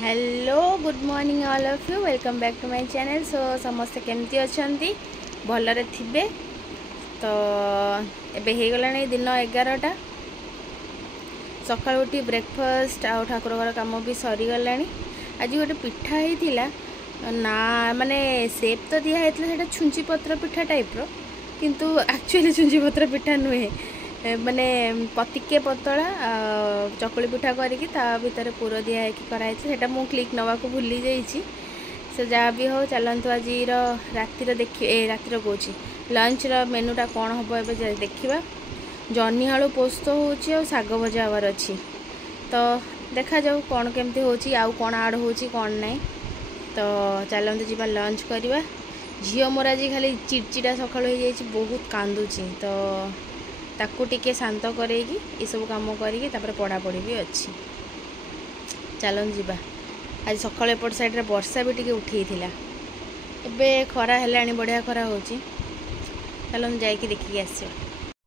Hello good morning all of you welcome back to my channel. So समस्ते केमती अच्छंती भलरे थिबे। तो एबे हे गलानी दिन 11टा सकाळ उठी ब्रेकफास्ट आउ ठाकुर घर काम भी सरी गलानी। आज गोटे पिठा होइतिला ना माने सेप तो दिया होइतिला सेटा छुंची पत्र पिठा टाइप रो किंतु एक्चुअली छुंची पत्र पिठा नुहे माने पतिके पतला चकुली पिठा करिकी ता भीतर पुर दिया है कि कराई सेटा मु क्लिक नवा को भूली जाइछि। से जहाँ भी हो चलतु आज रातिर देखिए रातिर कौची लंच रो मेनूटा कौन हम ए देखा जह्नी आलू पोस्त हो साग भजा हबार अच्छी। तो देखा जाऊ कौन केमती होची आउ कौन आड होची कौन नहीं। तो चलतु जी लंच करवा। झील मोर आज खाली चिड़चिड़ा सकाल हो जाइए बहुत कांदुची। तो ताकू टिके शांत करेगी ये सब काम करी पढ़ापढ़ी भी अच्छी। चलन जीवा आज सकाल एपट साइड वर्षा भी टिके उठे एबे खरा है बढ़िया खरा हो। चलन जाइए देखिए आस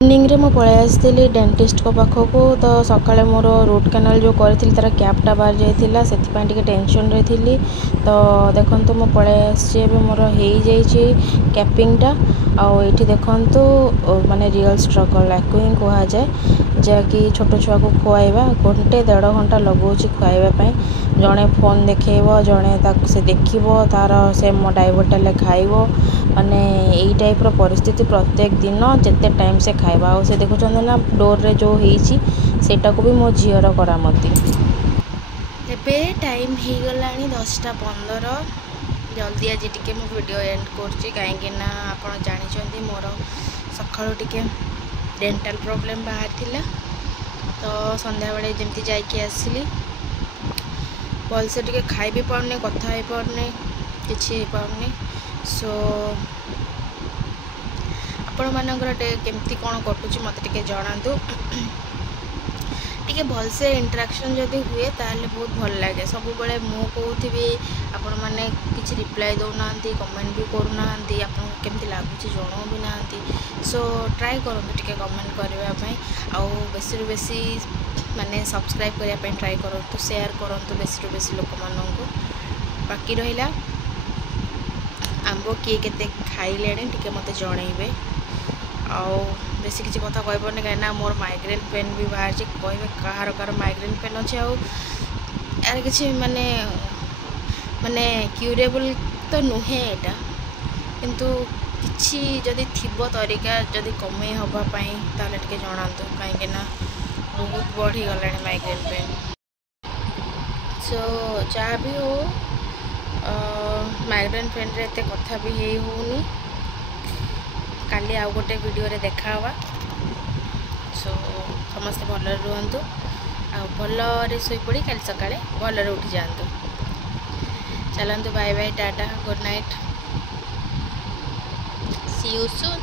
इवनिंग रे मैं पलि आसती डेंटिस्ट को पाखक। तो सकाଳେ मोर रूट कैनाल जो करी तार कैपटा बाहर जाइला से टेंशन रे थी। तो देखो मो पलि आसी मोर हो कैपिंगटा आठी देखु माने रियल स्ट्रगल आपको ही कह जाए जहाँकि छोट छुआ को खुआइबा घंटे 1.5 घंटा लगौच खुआइबापी। जड़े फोन देखेब जड़े से देख तार से डायबरटा खाइब माने यही टाइप परिस्थिति प्रत्येक दिन जिते टाइम से खाइबा से देखुं ना डोर रे जो होटा को भी मो झीर करामती। एबे टाइम हो गला 10:15 जल्दी आज टिके मु वीडियो एंड करछि कहीं आप जानते मोर सकाळु टिके डेंटल प्रॉब्लम बाहर थिला। तो संध्या बेले जमती जाइए आसली भलसे टिके खाई भी पारनी कथा हो पारनी किछि हो पारनी। सो आपण मानकर केमती कौन कटुची मत टिके जणातु टिके भलसे इंटरेक्शन जदि हुए ताले बहुत भल लगे। सब बेले मु कहूथी आपण मैंने किसी रिप्लाई दौना कमेंट भी करूना आपको केमती लगुच जनाऊ भी ना। सो ट्राई करूँ टिके कमेंट करने आउ बेसी रु बेसी माने सब्सक्राइब करने ट्राई करूँ शेयर करूँ बेसी रु बेसी लोक मानू। बाकी रहा आंब किए केते खाइले टिके मते जनइबे आउ बेसी किसी कथा कहबनी कहीं मोर माइग्रेन पेन भी बाहर कहे कहार कहार माइग्रेन पेन अच्छे यार किसी माने माने क्यूरेबल तो नुहे एटा किंतु किसी जदि थिबो तरीका जदि कमे हवापाई ताले टिके जणातु कहीं बहुत बढ़ी गला माइग्रेन पेन। सो जहाँ भी हो माइग्रेन पेन रे एते कथा भी होनी काली आउ गोटे वीडियो रे देखा हुआ। सो समस्त भल रुहतु आ भल शोपड़ी कल सकाळे भल उठी जातु। चलतु bye bye tata good night see you soon.